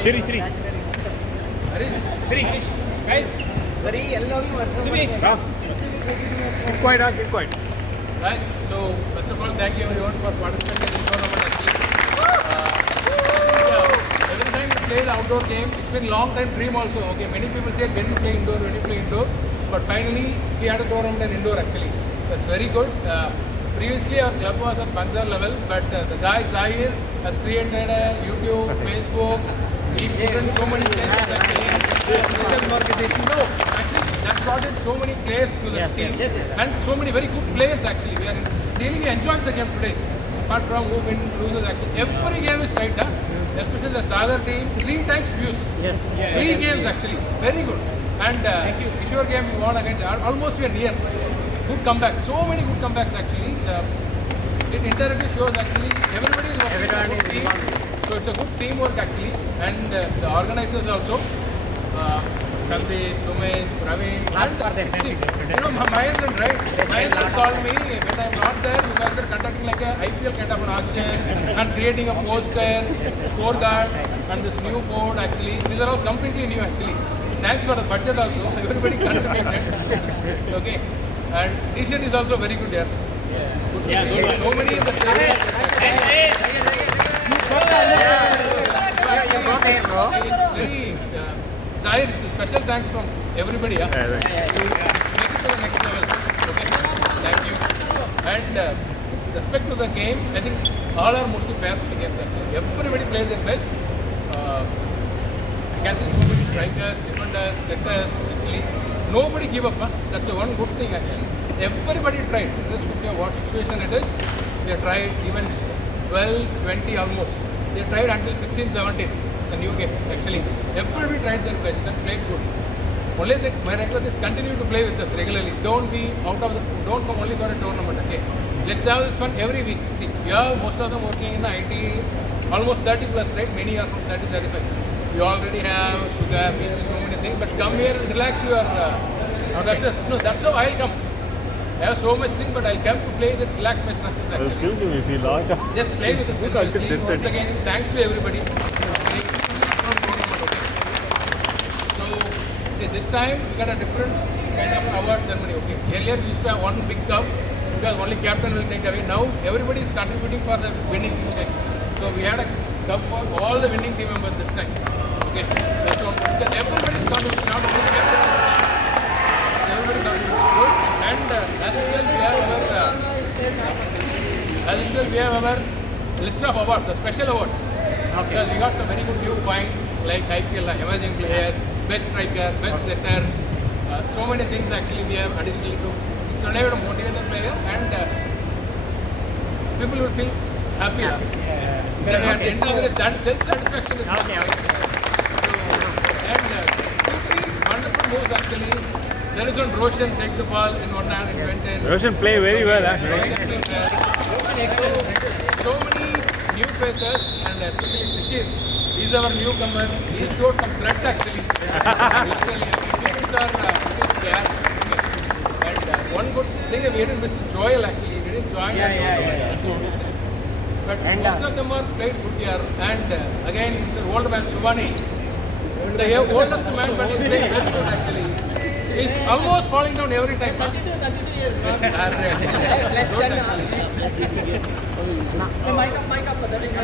Shri. Shri. Guys. Very yellow. Shri. Keep quiet. Guys, so first of all, thank you everyone for participating in this tournament actually. Every time we play the outdoor game, it's been long time dream also. Okay, many people say when you play indoor, but finally we had a tournament in indoor actually. That's very good. Previously our club was at Bangalore level, but the guy Zahir has created a YouTube, Facebook. He put in so many players actually. No, actually that brought in so many players to the team and so many very good players actually. We are really enjoying the game today. Apart from who win, loses actually. Every game is tight, especially the Sagar team. 3 times views. Yes. 3 games actually. Very good. And Kishore game we won again. Almost we are near. Good comeback. So many good comebacks actually. It indirectly shows actually everybody is working as a good team. So it's a good teamwork actually. And the organizers also. Sandeep, Sumesh, Praveen, and Mahendran, right? Mahendran called me when I'm not there. You guys are conducting like a IPL kind of an auction and creating a poster, scorecard, and this new board actually. These are all completely new actually. Thanks for the budget also. Everybody contributed. Okay. And T-shirt is also very good here. Yeah. So many in the very Zahir, it's a special thanks from everybody. You make it to the next level. Okay. Thank you. And respect to the game, I think all are mostly fair to the game actually. Everybody played their best. I can see so many strikers, defenders, setters actually. Nobody give up. That's the one good thing actually. Everybody tried. Irrespective of what situation it is, they tried even 12, 20 almost. They tried until 16, 17. The new game actually. Everybody tried their best and played good. Only my regulars continue to play with us regularly. Don't come only for a tournament. Okay. Let's have this fun every week. See, we are most of them working in the IT, almost 30 plus, right? Many are from 30, 35. You already have sugar, so many things. But come here and relax your stresses. No, that's how I'll come. I have so much thing, but I'll come to play. Let's relax my stresses actually. Excuse me if you like. Just play with us continuously. Once again, thanks to everybody. This time we got a different kind of award ceremony. Okay. Earlier we used to have one big cup because only captain will take away. Now everybody is contributing for the winning team. So we had a cup for all the winning team members this time. Okay. That's all. Because everybody is contributing, not only the captain. Everybody is contributing good. And as usual we have our list of awards, the special awards. Okay. Because we got some very good new points like IPL, emerging players. Best striker, best setter, so many things actually we have additionally to. It's only to motivate the player and people will feel happy. At the end of the day, self-satisfaction is must, right? And 2-3 wonderful moves actually. There is one Roshan take the ball in one hand and went in. Roshan play very well. Roshan played well. So many new faces and especially Shishir. He's our newcomer. He showed some threat actually. People are scared. And one good thing we didn't miss Joel actually. He didn't join. But most of them are played good here. And again, Mr. Old Man Subhani. The oldest man, but he's playing very good actually. He's almost falling down every time.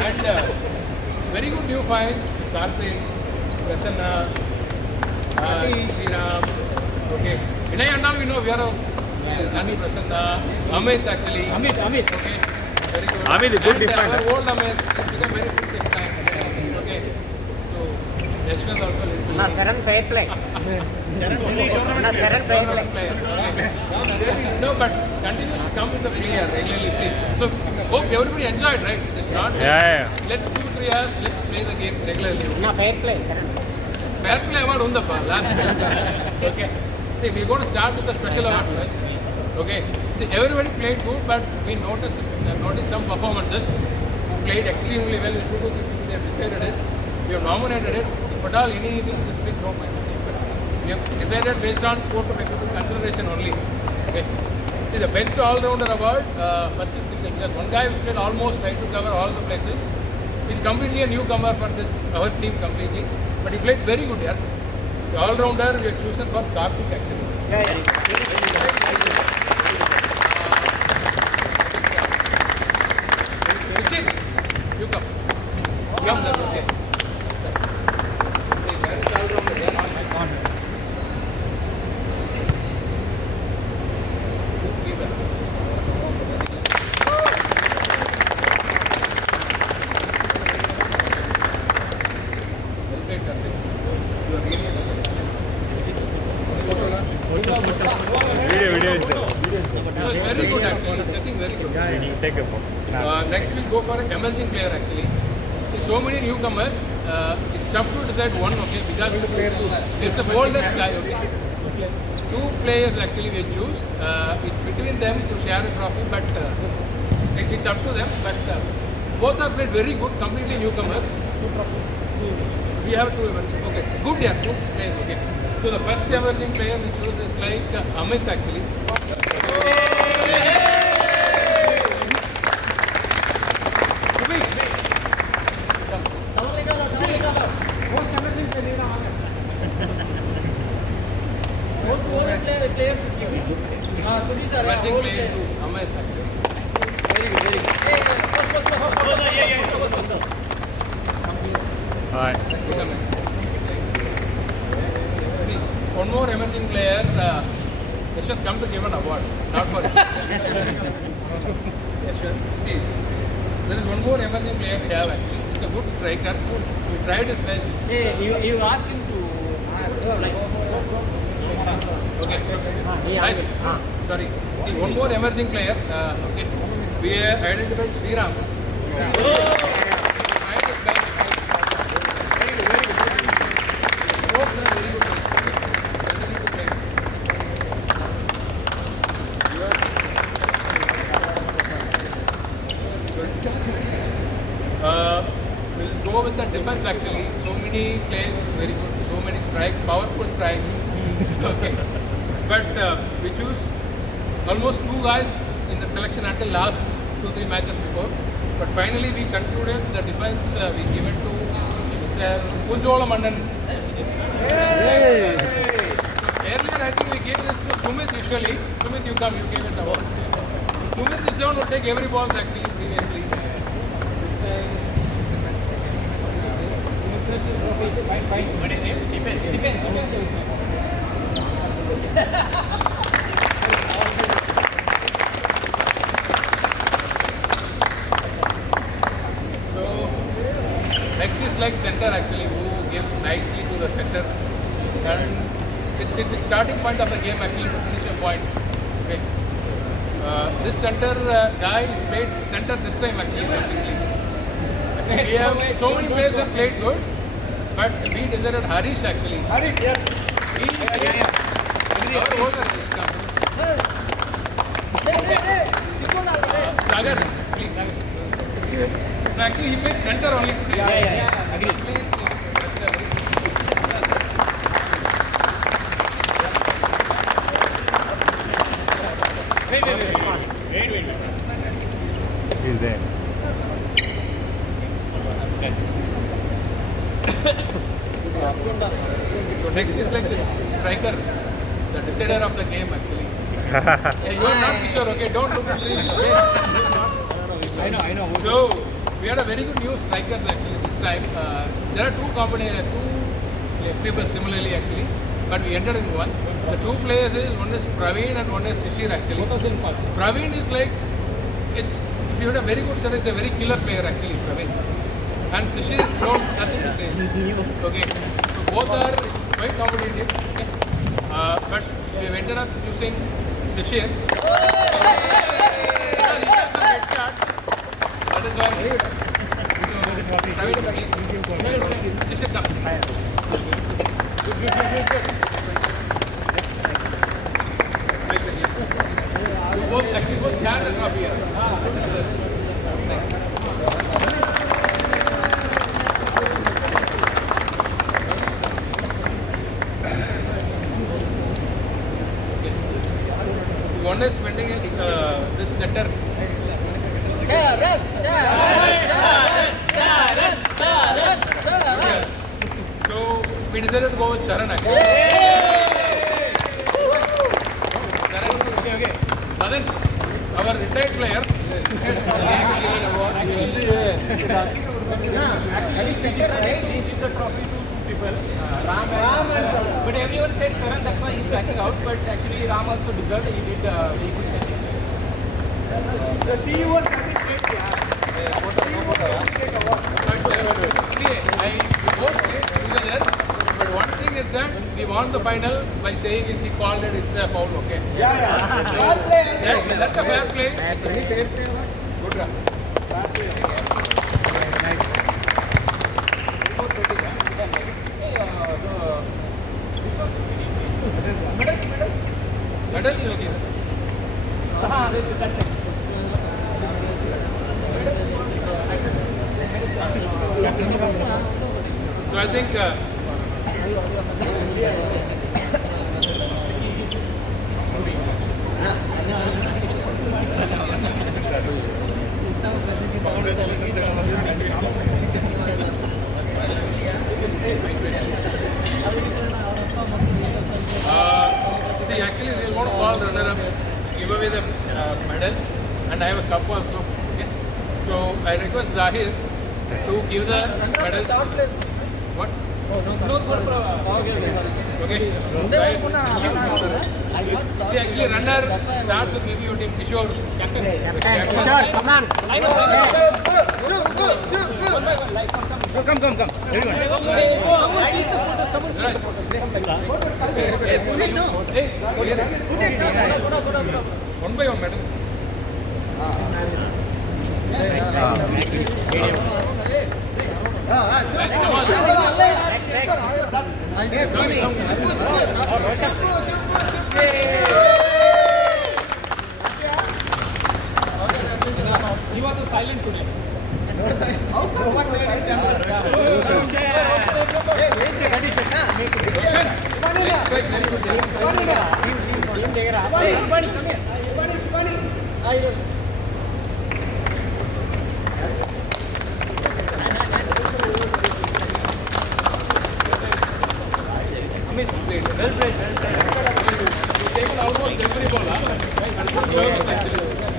And very good new finds. Karthik, Prasanna, Sriram. Okay. Vinay and all we know we are Nani Prasanna, Amit actually. Amit. Okay. Very good. Amit is good defender. Our old Amit has become very good this time. Okay. So Yashwant also a little. Saran fair play. Saran fair play. No, but continues to come with the player regularly, please. So hope everybody enjoyed, right? It's not. Let's 2-3 hours. Let's play the game regularly. Fair play, Saran. Fair play award on the last time. Okay. See, we're going to start with the special awards first. Okay. See, everybody played good, but we noticed some performances who played extremely well. They have decided it. We have nominated it. If at all anything, just please don't mind. We have decided based on court of equitable consideration only. Okay. See, the best all-rounder award, first is cricket. Because one guy who played almost tried to cover all the places. He's completely a newcomer for this our team completely, but he played very good here. The all-rounder we have chosen for Karthik actually. Rishit, you come. Come, that's okay. Where is all-rounder? Video is there. Very good actually, setting very good. Did you take a photo? Snap. Next we'll go for an emerging player actually. There's so many newcomers, it's tough to decide one, okay, because it's the boldest guy, okay. Two players actually we choose. It's between them to share a trophy, but it's up to them. But both are played very good, completely newcomers. We have two emerging. Okay, good, yeah, two players. Okay. So the first emerging player we choose is like Amit actually. Most emerging player players should give it. So these are Emerging all player players. to Amit actually. Very good, very good. Alright. See, one more emerging player, Yashwant, come to give an award, not for it. Yashwant, see, there is one more emerging player we have actually. It's a good striker. He tried his best. Hey, you ask him to Okay. Nice. Sorry. See, one more emerging player. Okay. We identified Sriram. Tried his best. Very good, very good. Both are very good. Very good players. We'll go with the defense actually. So many plays, very good. So many strikes, powerful strikes. Okay. But we choose almost two guys in the selection until last 2-3 matches before. But finally we concluded the defense. We give it to Mr. Kunjola Mandan. Earlier I think we gave this to Sumit usually. Sumit, you come, you gave it award. Sumit is the one who take every ball actually previously. What is it? Defense. So next is like center actually, who gives nicely to the center, and it's starting point of the game actually to finish a point. Okay. This center guy is played center this time actually completely. We have so many players have played good, but we decided Harish actually. Harish, yes. He our owner is come. Sagar, please. No, actually he played center only today. Yeah. Agree. He played, Wait. He's there. So next is like this striker, the decider of the game actually. Yeah, you are not Kishore, okay? Don't look at screen, okay? I know. So we had a very good new strikers actually this time. There are two people similarly actually, but we entered in one. The two players one is Praveen and one is Shishir actually. Both of them part. Praveen is like, if you had a very good center, it's a very killer player actually, Praveen. And Shishir, nothing to say. Okay, so both are quite competitive. Okay. But we have ended up choosing Shishir. That is why. Shishir, come. Both carry the trophy here. One is pending is this center. we decided to go with Sharan actually. Sharan. Okay. Madan, our retired player. But everyone said Saran, that's why he's backing out. But actually, Ram also deserved it. He did very good setting. The CEO was nothing great, yeah. I both play together, but one thing is that we won the final by saying is he called it, it's a foul, okay? Yeah, yeah. Bad play. That's a fair play. Any fair play or what? Good run. Bad play. Medals, okay. That's it. So I think see, actually, they want to call runner-up, give away the medals, and I have a cup also. Okay? So I request Zahir to give the medals. What? Okay. See, actually, runner starts with maybe your team. Kishore, captain. Sure, come on. I know. Come. Someone take the photo. Someone take the photo. Hey, one by one, madam. He was silent today.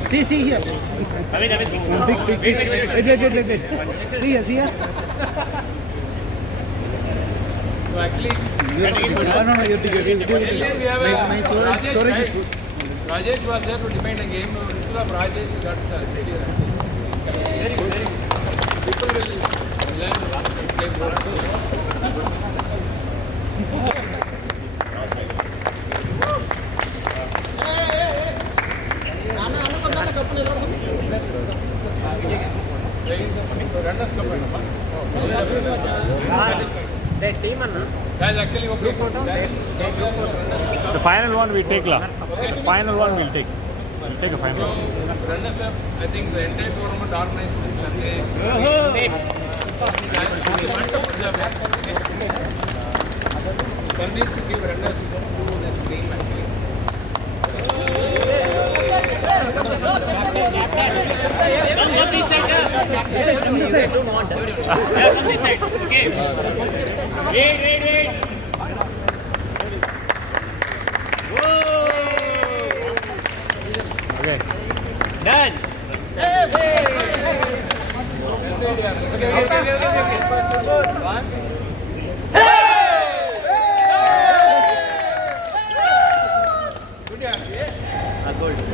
See here. Wait. See here. So actually, No, you earlier we have a My storage is full. Rajesh was there to defend a game. Instead of Rajesh, we got very good. People will learn to play good. Runners cup. That team, Guys, actually, okay. The final one we take, la. The final one we'll take. We'll take a final. So, runners up, I think the entire tournament organized on Sunday. Wonderful job. One need to give runners to this team actually. Wait. Okay. Done.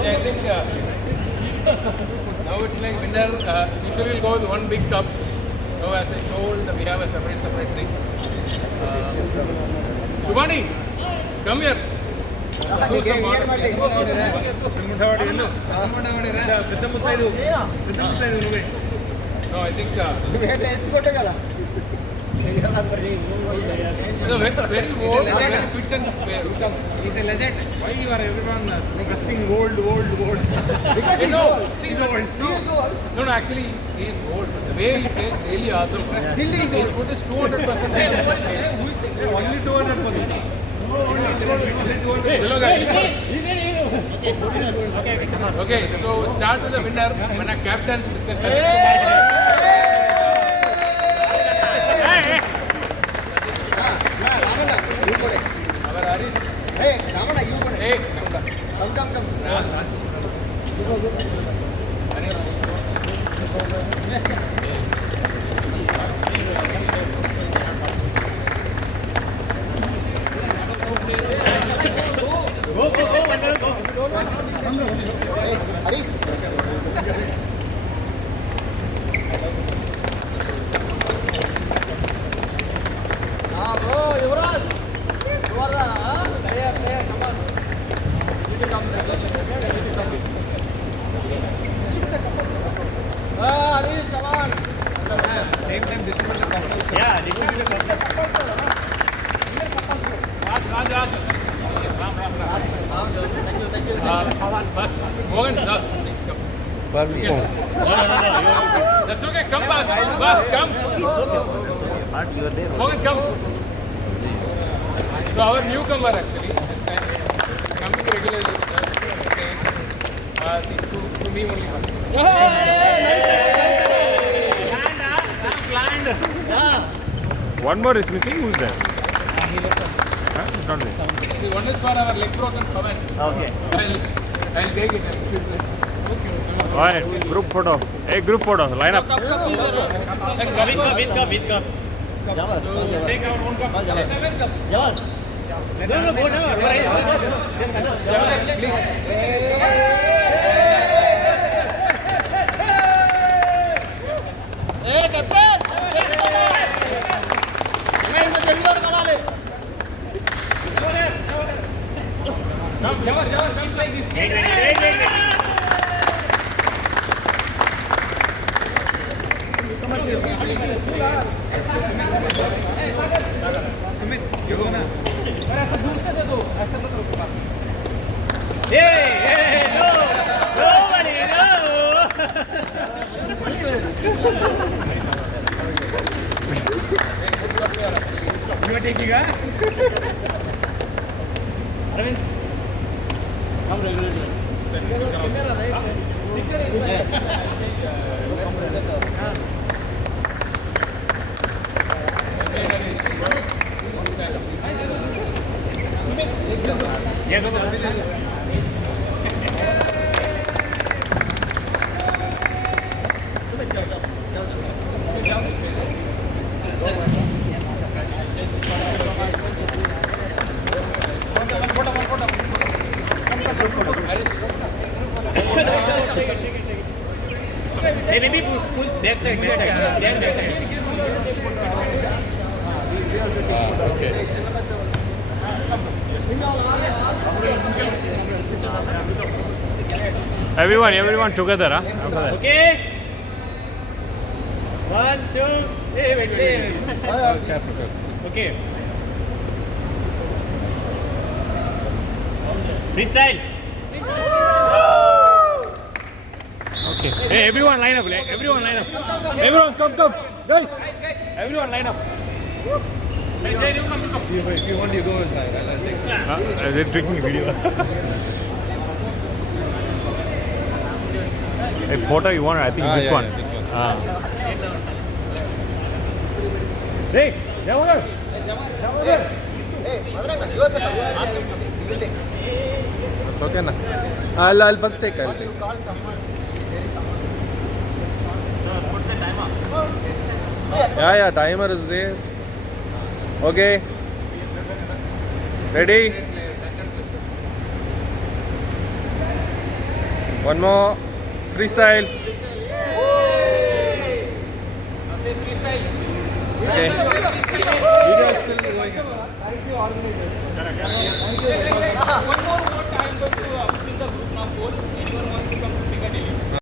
I think now it's like winner. Usually we'll go with one big cup. So as I told, we have a separate thing. Shubhani, come here. Do some no, I think very old, very fit and fair. He's a legend. Why you are everyone pressing old? Because he's old. See, He is old. no, actually, he is old. The way he plays, really awesome. Still he is He old. put his 200%. Who is saying? Only 200%. Hello guys. Okay, come on. Okay, so start with the winner. When a captain, Mr. Satish Kumar. same time distribute the couples. Yeah, distribute the Raj. Bas, Mohan, Das. No. That's okay, come Bas. Bas, come. Mohan, come. So our newcomer actually, this time, coming regularly with us, okay. To me only one. One more is missing. Who's there? Huh? Not there. See, one is for our leg broken Pawan. Okay. I'll take it. Alright, group photo. Hey, group photo. Line up. Jawar, Take our own cup. 7 cups. Jawar. No, go now. Jawar, come like this. ऐसा दूर से दे दो, ऐसा मत रखो पास में। You are taking a? Arvind, come regularly. Camera, right? Sticker Maybe pull that side. Jam that side. Everyone together, huh? After that. Okay. 1, 2. Hey, wait. Okay. Freestyle. Okay. Hey, everyone line up. Everyone line up. Everyone come. Guys. Everyone line up. If you want, you go inside. I'll take it. They're taking video. A photo you want? I think this one. This one. Hey, Jawar. Hey, Madhuranga, you also come. Ask him to come. He will take. It's okay na. I'll first take. I'll take. You call someone. There is someone. Put the timer. Yeah, timer is there. Okay. Ready? One more. Freestyle. Okay. Video is still going. Thank you, organizer. One more vote. I am going to put in the group now poll. Anyone wants to come to Piccadilly?